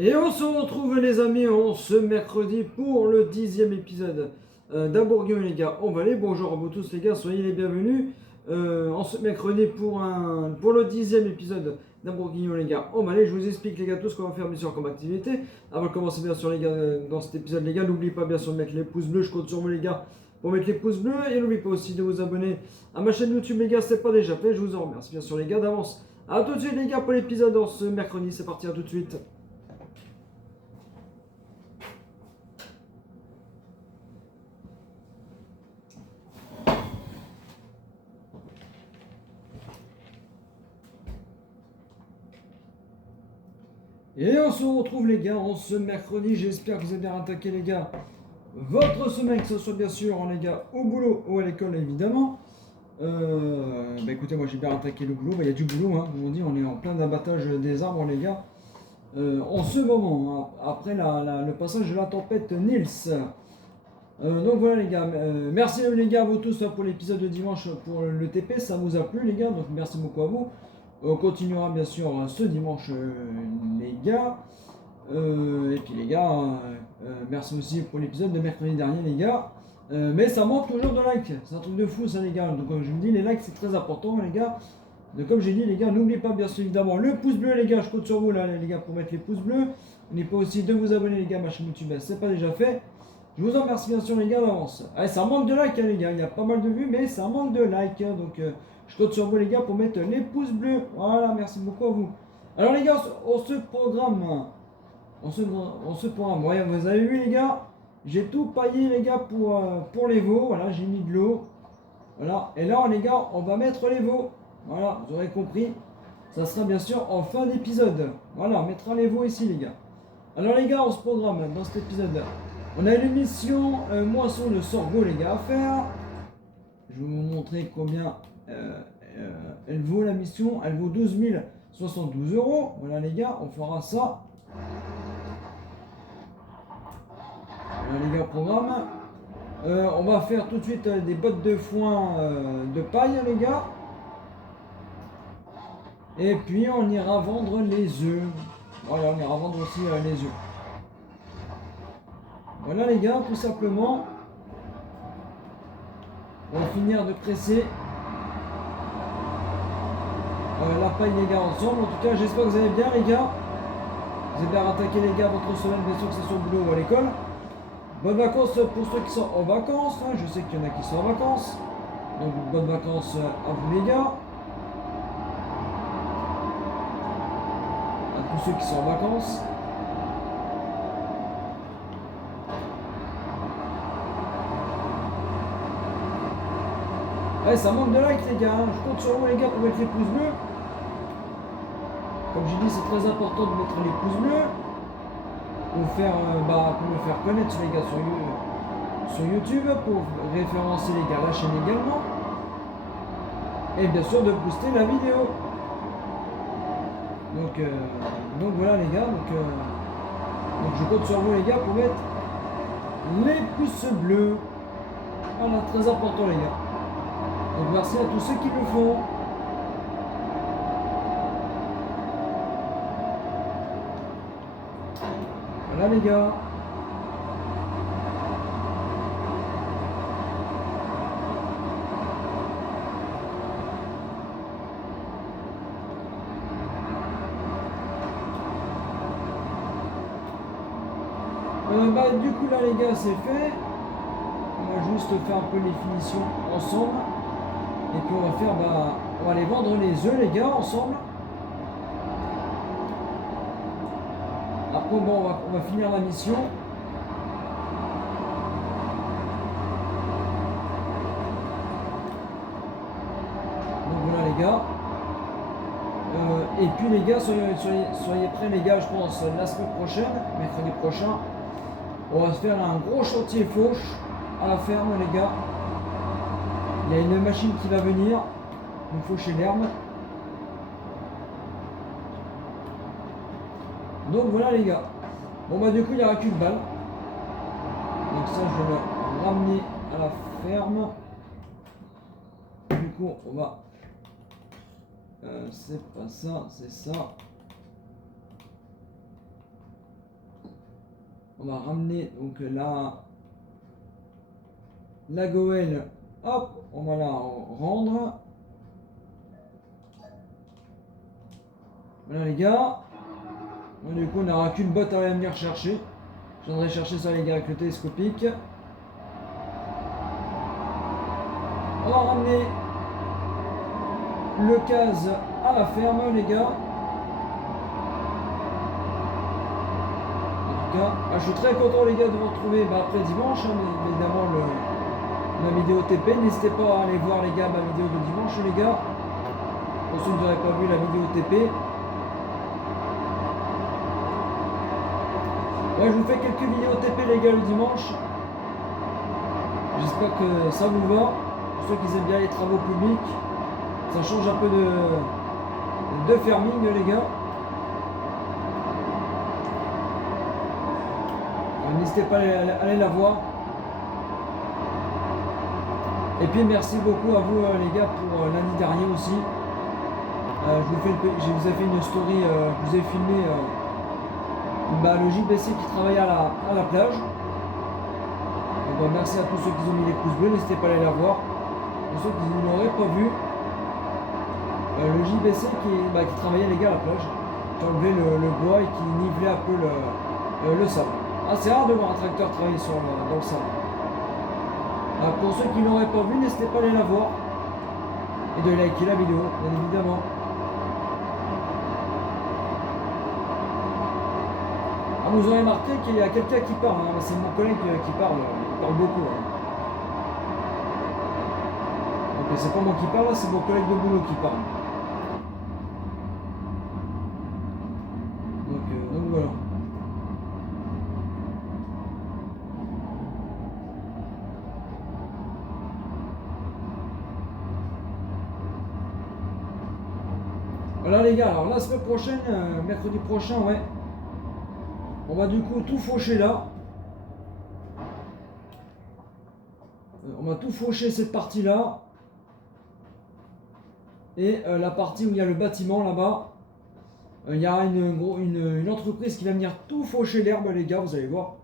Et on se retrouve les amis ce mercredi pour le 10e épisode d'un Bourguignon les gars en Valais. Bonjour à vous tous les gars, soyez les bienvenus en ce mercredi pour le 10e épisode d'un Bourguignon les gars en Valais. Je vous explique les gars tout ce qu'on va faire bien sûr comme activité. Avant de commencer bien sûr les gars dans cet épisode les gars, n'oubliez pas bien sûr de mettre les pouces bleus, je compte sur vous les gars pour mettre les pouces bleus. Et n'oubliez pas aussi de vous abonner à ma chaîne YouTube les gars, c'est pas déjà fait, je vous en remercie bien sûr les gars d'avance. A tout de suite les gars pour l'épisode en ce mercredi, c'est parti, à tout de suite. Et on se retrouve les gars en ce mercredi, j'espère que vous avez bien attaqué les gars votre semaine, que ce soit bien sûr les gars au boulot ou à l'école évidemment. Écoutez, moi j'ai bien attaqué le boulot, il y a du boulot, comme on dit, on est en plein d'abattage des arbres les gars. En ce moment, après le passage de la tempête Nils. Donc voilà les gars, merci les gars à vous tous pour l'épisode de dimanche pour le TP, ça vous a plu les gars, donc merci beaucoup à vous. On continuera bien sûr ce dimanche les gars. Et puis les gars, merci aussi pour l'épisode de mercredi dernier les gars. Mais ça manque toujours de likes, c'est un truc de fou ça les gars. Donc comme je vous dis, les likes c'est très important les gars. Donc comme j'ai dit les gars, n'oubliez pas bien sûr évidemment le pouce bleu les gars, je compte sur vous là les gars pour mettre les pouces bleus. N'oubliez pas aussi de vous abonner les gars à ma chaîne YouTube, c'est pas déjà fait. Je vous en remercie bien sûr les gars d'avance. Allez, ça manque de likes les gars, il y a pas mal de vues mais ça manque de likes. Donc je compte sur vous les gars pour mettre les pouces bleus. Voilà, merci beaucoup à vous. Alors les gars, on se programme. On se programme. Ouais, vous avez vu les gars, j'ai tout paillé les gars pour les veaux. Voilà, j'ai mis de l'eau. Voilà. Et là les gars, on va mettre les veaux. Voilà, vous aurez compris. Ça sera bien sûr en fin d'épisode. Voilà, on mettra les veaux ici les gars. Alors les gars, on se programme dans cet épisode. On a une mission moisson de sorgho les gars à faire. Je vais vous montrer combien elle vaut la mission. Elle vaut 12 072 euros. Voilà les gars, on fera ça. Voilà les gars, programme. On va faire tout de suite des bottes de foin de paille les gars. Et puis on ira vendre les œufs. Voilà, on ira vendre aussi les œufs. Voilà les gars, tout simplement. On va finir de presser la paille les gars ensemble. En tout cas, j'espère que vous allez bien les gars. Vous avez bien attaqué les gars votre semaine, bien sûr que c'est sur le boulot ou à l'école. Bonnes vacances pour ceux qui sont en vacances. Je sais qu'il y en a qui sont en vacances. Donc bonnes vacances à vous les gars. À tous ceux qui sont en vacances. Ouais, ça manque de likes les gars. Je compte sur vous les gars pour mettre les pouces bleus. Comme j'ai dit, c'est très important de mettre les pouces bleus. Pour me faire connaître les gars sur YouTube, pour référencer les gars la chaîne également. Et bien sûr de booster la vidéo. Donc voilà les gars, donc je compte sur vous les gars pour mettre les pouces bleus. Voilà, très important les gars. Donc merci à tous ceux qui le font. Voilà les gars. Du coup là les gars c'est fait. On va juste faire un peu les finitions ensemble. Et puis on va aller vendre les œufs les gars ensemble. Après bon on va finir la mission. Donc voilà les gars. Et puis les gars, soyez prêts les gars, je pense la semaine prochaine, mercredi prochain. On va se faire un gros chantier fauche à la ferme les gars. Il y a une machine qui va venir nous faucher l'herbe. Donc voilà les gars. Bon du coup il n'y aura qu'une balle. Donc ça je vais le ramener à la ferme. Du coup on va... c'est pas ça, c'est ça. On va ramener donc la goële. Hop, on va la rendre. Voilà les gars. Bon, du coup on n'aura qu'une botte à venir chercher. Je viendrai chercher ça les gars avec le télescopique. On va ramener le case à la ferme les gars. En tout cas, je suis très content les gars de vous retrouver après dimanche, hein, évidemment la vidéo TP. N'hésitez pas à aller voir les gars ma vidéo de dimanche les gars. Pour ceux qui n'auraient pas vu la vidéo TP. Ouais, je vous fais quelques vidéos TP les gars le dimanche. J'espère que ça vous va. Pour ceux qui aiment bien les travaux publics, ça change un peu de ferming les gars. N'hésitez pas à aller la voir. Et puis merci beaucoup à vous les gars pour lundi dernier aussi. Je vous ai fait une story, je vous ai filmé le JBC qui travaille à la plage. Donc, merci à tous ceux qui ont mis les pouces bleus, n'hésitez pas à aller la voir. Pour ceux qui ne l'auraient pas vu, le JBC qui travaillait les gars à la plage, qui enlevait le bois et qui nivelait un peu le sable. Ah, c'est rare de voir un tracteur travailler dans le sable. Pour ceux qui ne l'auraient pas vu, n'hésitez pas à aller la voir et de liker la vidéo, bien évidemment. Vous aurez remarqué qu'il y a quelqu'un qui parle, hein. C'est mon collègue qui parle, il parle beaucoup. Hein. Donc c'est pas moi qui parle, c'est mon collègue de boulot qui parle. Donc voilà. Voilà les gars, alors la semaine prochaine, mercredi prochain, ouais. On va du coup tout faucher là. On va tout faucher cette partie là. Et la partie où il y a le bâtiment là-bas. Il y a une entreprise qui va venir tout faucher l'herbe les gars, vous allez voir.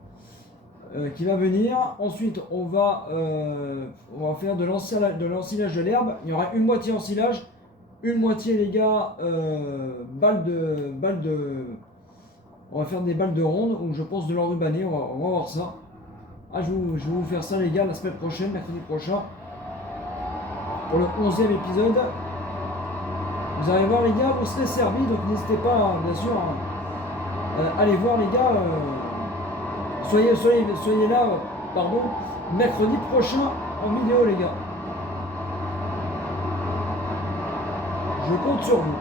Qui va venir. Ensuite on va faire de l'ensilage de l'herbe. Il y aura une moitié ensilage. Une moitié les gars balles de. On va faire des balles de ronde ou je pense de l'enrubané, on va voir ça. Je vais vous faire ça les gars la semaine prochaine, mercredi prochain. Pour le 11e épisode. Vous allez voir les gars, vous serez servis, donc n'hésitez pas bien sûr à aller voir les gars. Soyez là, pardon, mercredi prochain en vidéo les gars. Je compte sur vous.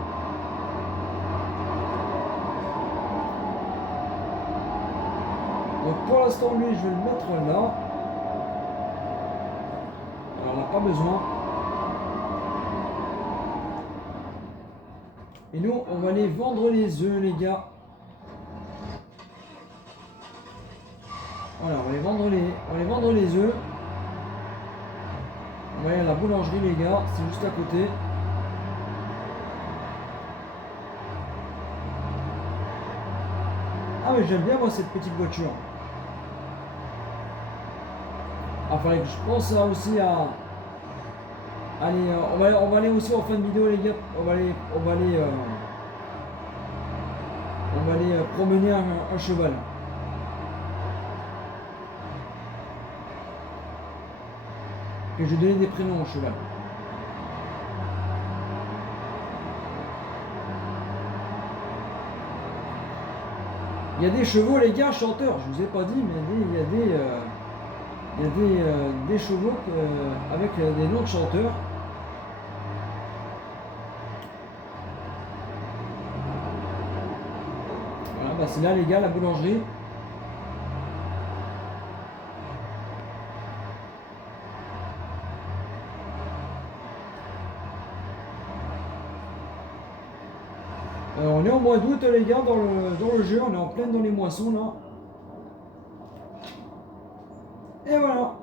Donc pour l'instant lui je vais le mettre là. Alors on n'a pas besoin. Et nous on va aller vendre les œufs les gars. Voilà, on va aller vendre les œufs. On va aller à la boulangerie les gars, c'est juste à côté. Ah mais j'aime bien moi cette petite voiture. Fallait que je pense là aussi à. Allez, on va aller aussi en fin de vidéo les gars. On va aller promener un cheval. Et je vais donner des prénoms au cheval. Il y a des chevaux les gars chanteurs. Je vous ai pas dit mais il y a des chevaux avec des noms de chanteurs. Voilà, c'est là les gars, la boulangerie. On est au mois d'août les gars dans le jeu, on est en pleine dans les moissons là. Et voilà.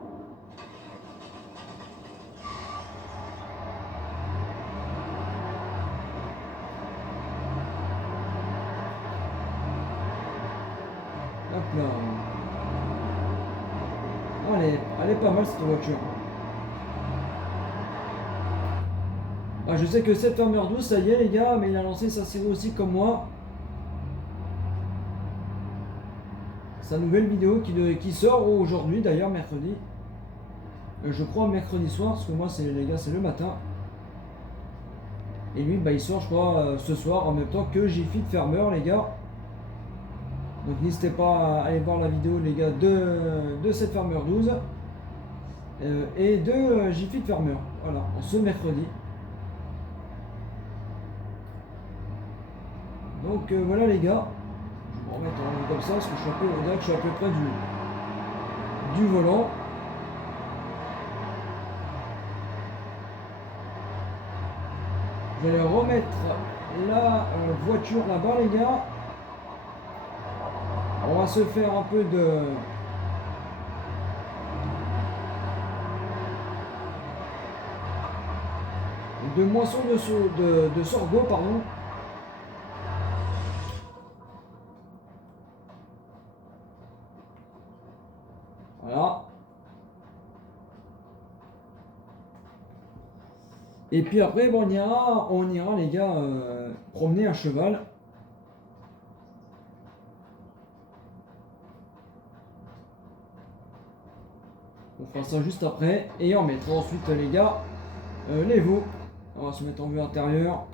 Hop là. Oh, elle est pas mal cette voiture. Ah, je sais que cette Farmer 12, ça y est les gars, mais il a lancé sa série aussi comme moi. Sa nouvelle vidéo qui sort aujourd'hui d'ailleurs, mercredi. Je crois mercredi soir, parce que moi c'est les gars, c'est le matin. Et lui, bah, il sort, je crois, ce soir en même temps que J-Fit Farmer, les gars. Donc n'hésitez pas à aller voir la vidéo, les gars, de cette Farmer 12 et de J-Fit Farmer. Voilà, en ce mercredi. Donc voilà, les gars. Je vais me remettre en comme ça, parce que on dirait que je suis à peu près du volant. Je vais remettre la voiture là-bas, les gars. On va se faire un peu de moisson de sorgho, pardon. Voilà. Et puis après, bon, on ira les gars, promener un cheval. On fera ça juste après. Et on mettra ensuite, les gars, les veaux. On va se mettre en vue intérieure.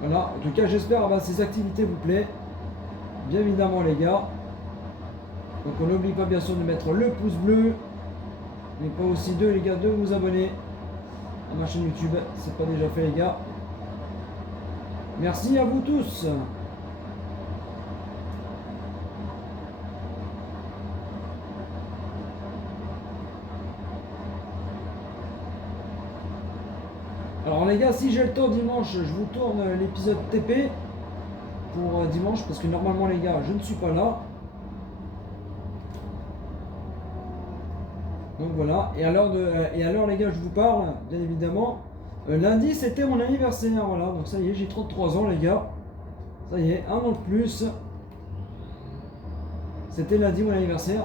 Voilà. En tout cas, j'espère que ces activités vous plaisent. Bien évidemment, les gars. Donc, on n'oublie pas bien sûr de mettre le pouce bleu. Mais pas aussi les gars, de vous abonner à ma chaîne YouTube. C'est pas déjà fait, les gars. Merci à vous tous. Alors les gars, si j'ai le temps dimanche, je vous tourne l'épisode TP pour dimanche, parce que normalement les gars, je ne suis pas là. Donc voilà, et alors les gars, je vous parle, bien évidemment. Lundi, c'était mon anniversaire, voilà, donc ça y est, j'ai 33 ans les gars. Ça y est, un an de plus. C'était lundi mon anniversaire.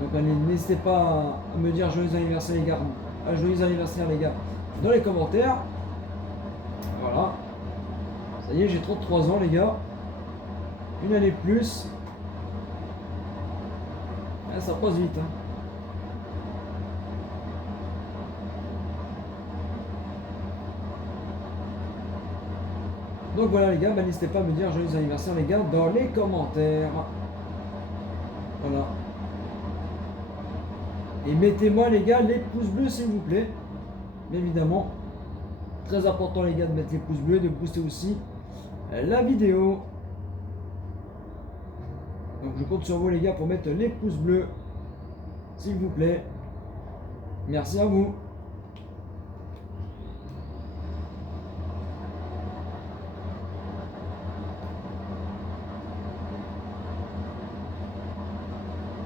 Donc n'hésitez pas à me dire joyeux anniversaire les gars. Joyeux anniversaire les gars dans les commentaires. Voilà. Ça y est, j'ai 33 ans les gars. Une année de plus. Ah, ça passe vite. Hein. Donc voilà les gars, n'hésitez pas à me dire joyeux anniversaire les gars dans les commentaires. Voilà. Et mettez-moi les gars les pouces bleus s'il vous plaît. Bien évidemment. Très important les gars de mettre les pouces bleus, de booster aussi la vidéo. Donc je compte sur vous les gars pour mettre les pouces bleus. S'il vous plaît. Merci à vous.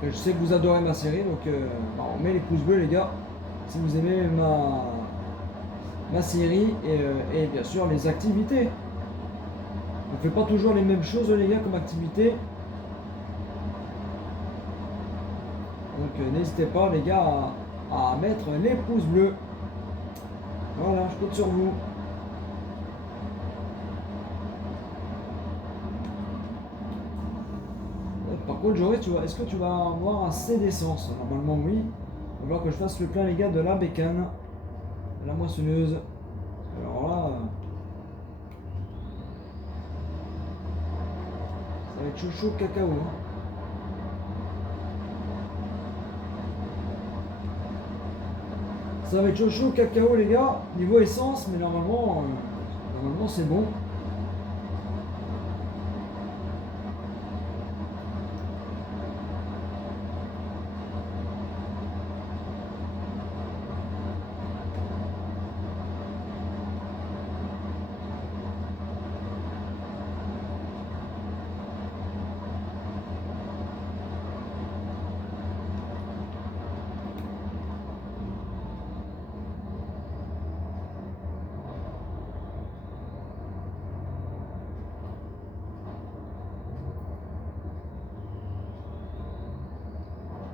Je sais que vous adorez ma série, donc on met les pouces bleus les gars. Si vous aimez ma série et bien sûr les activités. On ne fait pas toujours les mêmes choses les gars comme activité. Donc n'hésitez pas les gars à mettre les pouces bleus. Voilà, je compte sur vous. Par contre, tu vois, est-ce que tu vas avoir assez d'essence? Normalement, oui. Il va falloir que je fasse le plein, les gars, de la bécane, de la moissonneuse. Alors là, ça va être chaud, chaud cacao. Hein. Ça va être chaud, chaud cacao, les gars. Niveau essence, mais normalement c'est bon.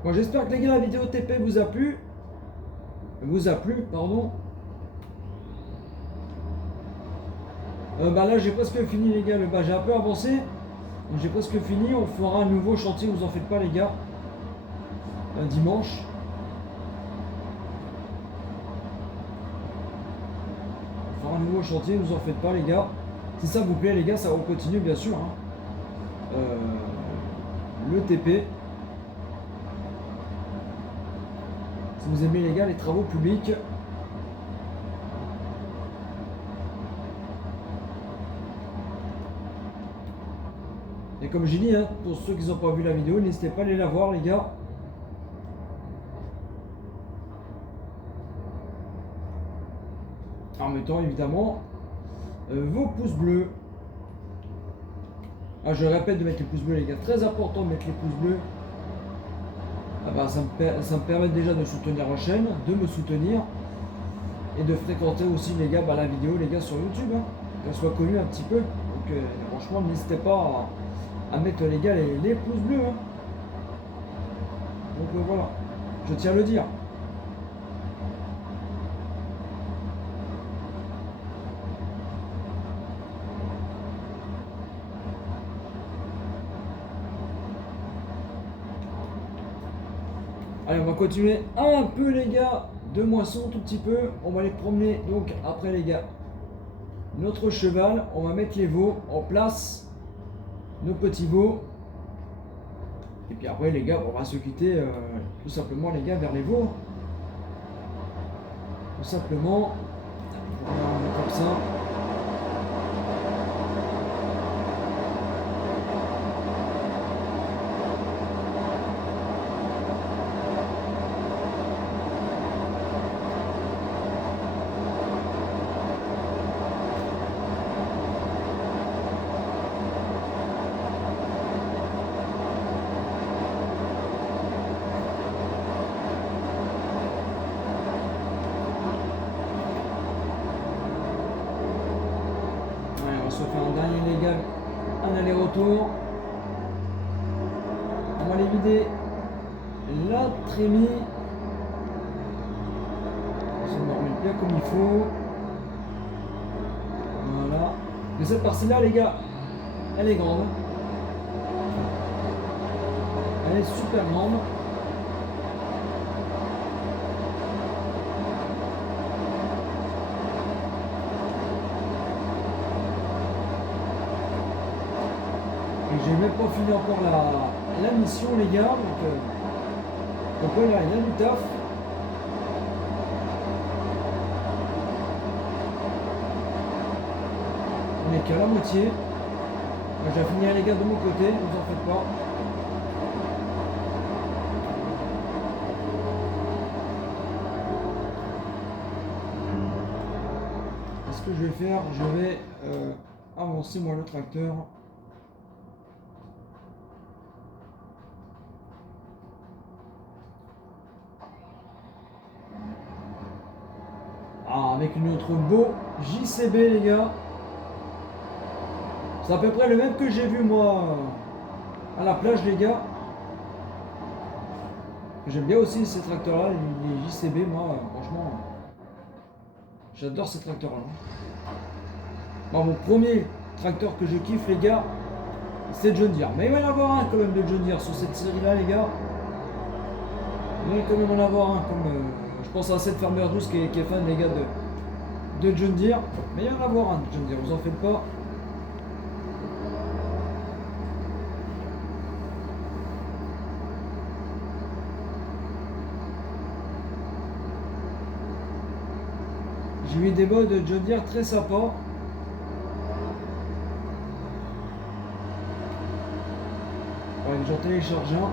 Bon, j'espère que les gars, la vidéo TP vous a plu. Pardon. Bah là, j'ai presque fini, les gars. Bah, j'ai un peu avancé. J'ai presque fini. On fera un nouveau chantier, vous en faites pas, les gars. Un dimanche. On fera un nouveau chantier, vous en faites pas, les gars. Si ça vous plaît, les gars, ça va continuer, bien sûr. Hein. Le TP. Si vous aimez, les gars, les travaux publics. Et comme j'ai dit, hein, pour ceux qui n'ont pas vu la vidéo, n'hésitez pas à aller la voir, les gars. En mettant évidemment vos pouces bleus. Ah, je répète de mettre les pouces bleus, les gars. Très important de mettre les pouces bleus. Ah bah, ça me permet déjà de soutenir la chaîne, de me soutenir. Et de fréquenter aussi, les gars, bah, la vidéo, les gars, sur YouTube. Hein, qu'elle soit connue un petit peu. Donc franchement, n'hésitez pas à mettre, les gars, les pouces bleus. Hein. Donc voilà, je tiens à le dire. Allez, on va continuer un peu, les gars, de moisson, tout petit peu. On va les promener, donc, après, les gars, notre cheval. On va mettre les veaux en place, nos petits veaux. Et puis après, les gars, on va se quitter, tout simplement, les gars, vers les veaux. Tout simplement, on va comme ça. On se fait un dernier, les gars, un aller-retour. On va les vider la trémie. On se remettre bien comme il faut. Voilà. Mais cette partie-là, les gars, elle est grande. Elle est super grande. J'ai même pas fini encore la mission, les gars, donc voilà, il y a du taf. On est qu'à la moitié. J'ai fini, les gars, de mon côté, ne vous en faites pas. Ce que je vais faire, je vais avancer moi le tracteur. Avec notre beau JCB, les gars. C'est à peu près le même que j'ai vu moi à la plage, les gars. J'aime bien aussi ces tracteurs là, les JCB. Moi franchement j'adore ces tracteurs là. Bon, mon premier tracteur que je kiffe, les gars, c'est John Deere. Mais il va y en avoir un quand même de John Deere sur cette série là, les gars. Il va quand même en avoir un, comme je pense à cette Farmer 12 qui est fan, les gars, de John Deere. Mais il va y en avoir un de John Deere, vous en faites pas. J'ai eu des modes John Deere très sympas. Ouais, j'en télécharge un.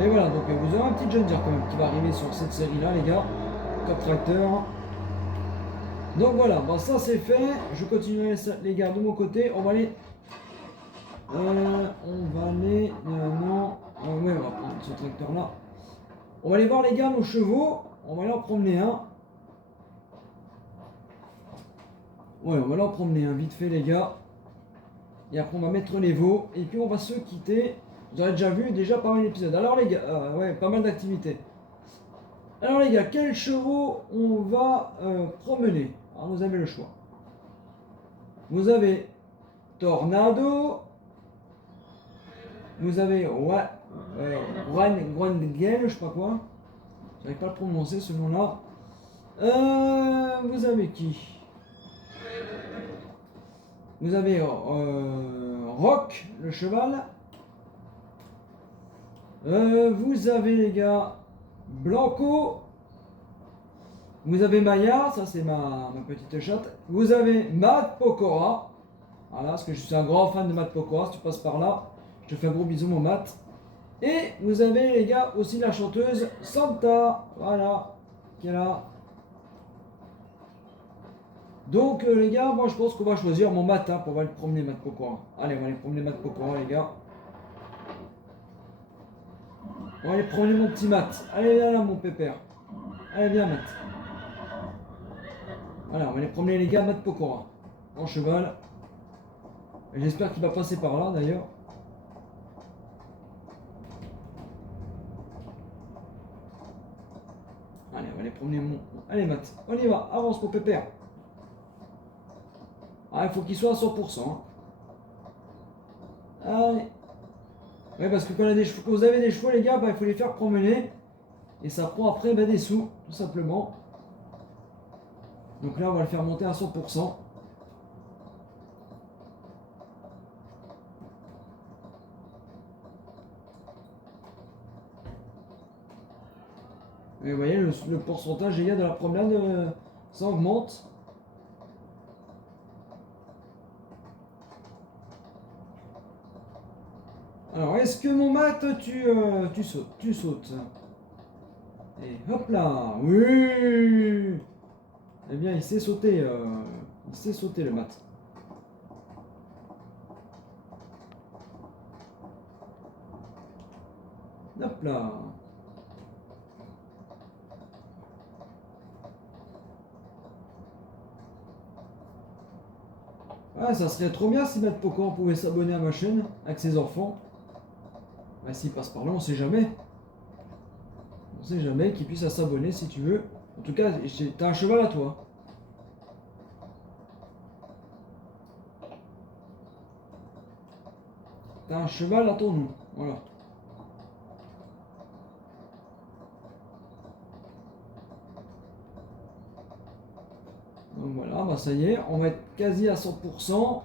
Et voilà, donc vous aurez un petit John Deere quand même qui va arriver sur cette série là, les gars. Top tracteur. Donc voilà, bon, ça c'est fait. Je continue, les gars, de mon côté. On va aller. Non. Ouais, on va prendre ce tracteur là. On va aller voir, les gars, nos chevaux. On va aller en promener un. Ouais, on va aller en promener un vite fait, les gars. Et après, on va mettre les veaux. Et puis, on va se quitter. Vous aurez déjà vu pas mal d'épisodes. Alors, les gars, ouais, pas mal d'activités. Alors, les gars, quels chevaux on va promener? Alors, vous avez le choix. Vous avez Tornado. Vous avez Rangel, je sais pas quoi. J'arrive pas à le prononcer ce nom-là. Vous avez qui? Vous avez Rock, le cheval. Vous avez les gars Blanco. Vous avez Maya, ça c'est ma petite chatte. Vous avez Matt Pokora. Voilà, parce que je suis un grand fan de Matt Pokora. Si tu passes par là, je te fais un gros bisou mon Matt. Et vous avez les gars aussi la chanteuse Santa. Voilà, qui est là. Donc les gars, moi je pense qu'on va choisir mon Matt pour aller promener Matt Pokora. Allez, on va aller promener Matt Pokora les gars. On va aller promener mon petit Matt. Allez viens là mon pépère. Allez viens Matt. Voilà, on va aller promener les gars Matt Pokora. En cheval. J'espère qu'il va passer par là d'ailleurs. Allez, on va aller promener mon... Allez Matt, on y va, avance mon pépère. Ah, il faut qu'il soit à 100%. Hein. Allez. Ouais, parce que quand vous avez des chevaux, les gars, il faut les faire promener. Et ça prend après des sous, tout simplement. Donc là, on va le faire monter à 100%. Et vous voyez, le pourcentage, les gars, de la promenade, ça augmente. Alors, est-ce que mon mat, tu sautes? Tu sautes. Et hop là, oui. Eh bien, il sait sauter le mat. Hop là. Ah, ça serait trop bien si Matt Pokora pouvait s'abonner à ma chaîne avec ses enfants. Bah, s'il passe par là, on sait jamais. On sait jamais qu'il puisse s'abonner si tu veux. En tout cas, t'as un cheval à toi. T'as un cheval à ton nom. Voilà. Donc voilà, bah ça y est, on va être quasi à 100%. On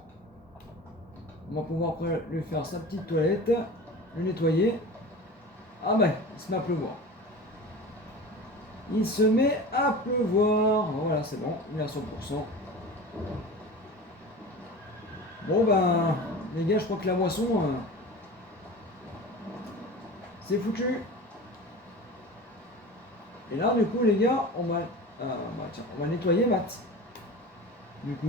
va pouvoir après lui faire sa petite toilette, le nettoyer. Ah ben, il se met à pleuvoir. Il se met à pleuvoir. Voilà, c'est bon, il est à 100%. Bon ben, les gars, je crois que la moisson, c'est foutu. Et là, du coup, les gars, on va nettoyer Matt. Du coup.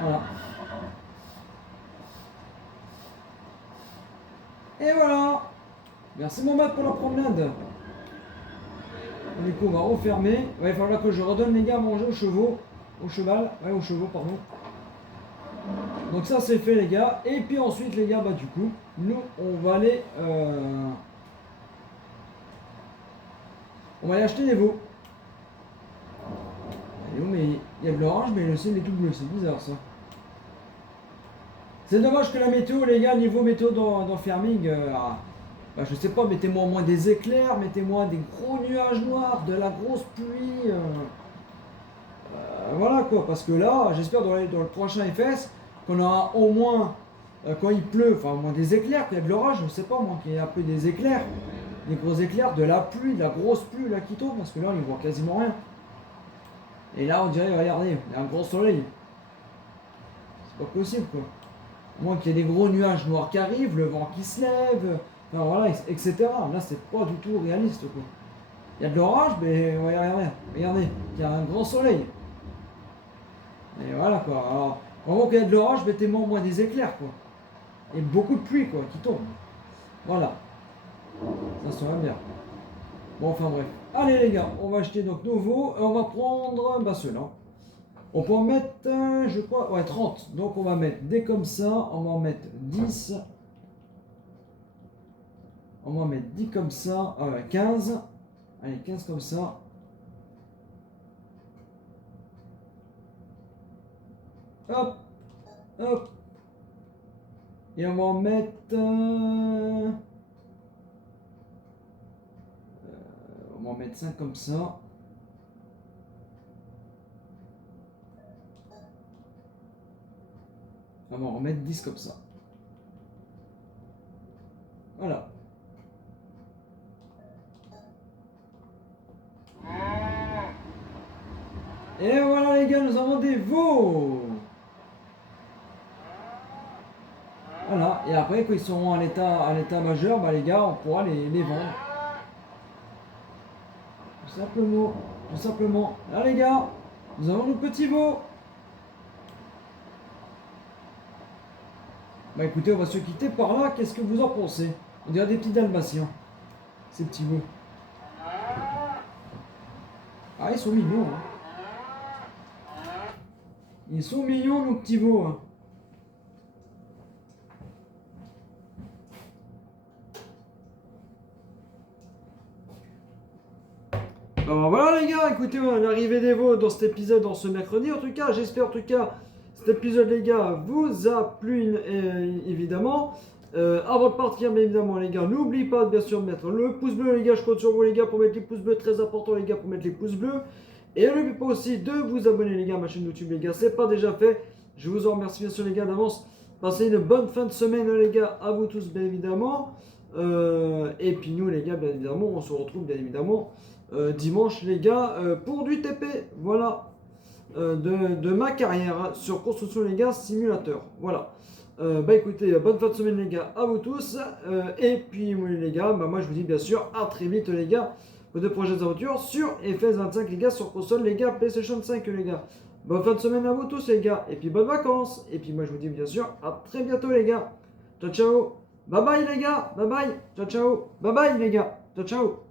Voilà. Et voilà. Merci mon Matt pour la promenade. Du coup, on va refermer. Ouais, il faudra que je redonne les gars à manger aux chevaux. Au cheval. Ouais, aux chevaux, pardon. Donc ça c'est fait les gars. Et puis ensuite les gars, du coup, nous on va aller acheter les veaux. Mais il y a de l'orange, mais le ciel est tout bleu, c'est bizarre ça. C'est dommage que la météo, les gars, niveau météo dans Farming, je sais pas, mettez-moi au moins des éclairs, mettez-moi des gros nuages noirs, de la grosse pluie. Voilà quoi, parce que là, j'espère dans le prochain FS qu'on aura au moins, quand il pleut, enfin au moins des éclairs, qu'il y a de l'orage, je sais pas moi, qu'il y a un peu des éclairs, des gros éclairs, de la pluie, de la grosse pluie là qui tombe, parce que là on ne voit quasiment rien. Et là on dirait, regardez, il y a un grand soleil. C'est pas possible quoi. À moins qu'il y ait des gros nuages noirs qui arrivent, le vent qui se lève, enfin, voilà, etc. Là c'est pas du tout réaliste quoi. Il y a de l'orage, mais regardez, il y a un grand soleil. Et voilà quoi. Alors, en gros, qu'il y a de l'orage, mettez-moi au moins des éclairs quoi. Et beaucoup de pluie quoi qui tombe. Voilà, ça sera bien. Bon, enfin bref. Allez les gars, on va acheter donc nouveau. On va prendre bah, ceux-là. On peut en mettre, je crois, ouais, 30. Donc on va mettre des comme ça. On va en mettre 10. On va en mettre 10 comme ça. 15. Allez, 15 comme ça. Hop, hop. Et on va en mettre... on va en mettre 5 comme ça. On va en remettre 10 comme ça. Voilà. Et voilà les gars, nous avons des veaux. Voilà, et après quand ils seront à l'état majeur, bah les gars, on pourra les vendre. Tout simplement, tout simplement. Là les gars, nous avons nos petits veaux. Bah écoutez, on va se quitter par là, qu'est-ce que vous en pensez? On dirait des petits dalmatiens, ces petits veaux. Ah, ils sont mignons, hein. Ils sont mignons, nos petits veaux, hein. Alors voilà les gars, écoutez, l'arrivée des veaux dans cet épisode, dans ce mercredi. En tout cas, j'espère en tout cas cet épisode les gars vous a plu évidemment. Avant de partir, bien évidemment les gars, n'oubliez pas bien sûr de mettre le pouce bleu les gars. Je compte sur vous les gars pour mettre les pouces bleus, très important les gars pour mettre les pouces bleus. Et n'oubliez pas aussi de vous abonner les gars à ma chaîne YouTube les gars, c'est pas déjà fait. Je vous en remercie bien sûr les gars d'avance. Passez une bonne fin de semaine les gars, à vous tous bien évidemment. Et puis nous les gars bien évidemment, on se retrouve bien évidemment dimanche les gars pour du TP. Voilà. De ma carrière sur Construction les gars Simulateur. Voilà. Bah écoutez, bonne fin de semaine les gars à vous tous. Et puis oui, les gars, bah, moi je vous dis bien sûr à très vite les gars pour de prochaines aventures sur FS 25 les gars, sur console les gars, PlayStation 5 les gars. Bonne fin de semaine à vous tous les gars. Et puis bonnes vacances. Et puis moi je vous dis bien sûr à très bientôt les gars. Ciao ciao. Bye bye les gars. Bye bye. Ciao ciao. Bye bye les gars. Ciao ciao.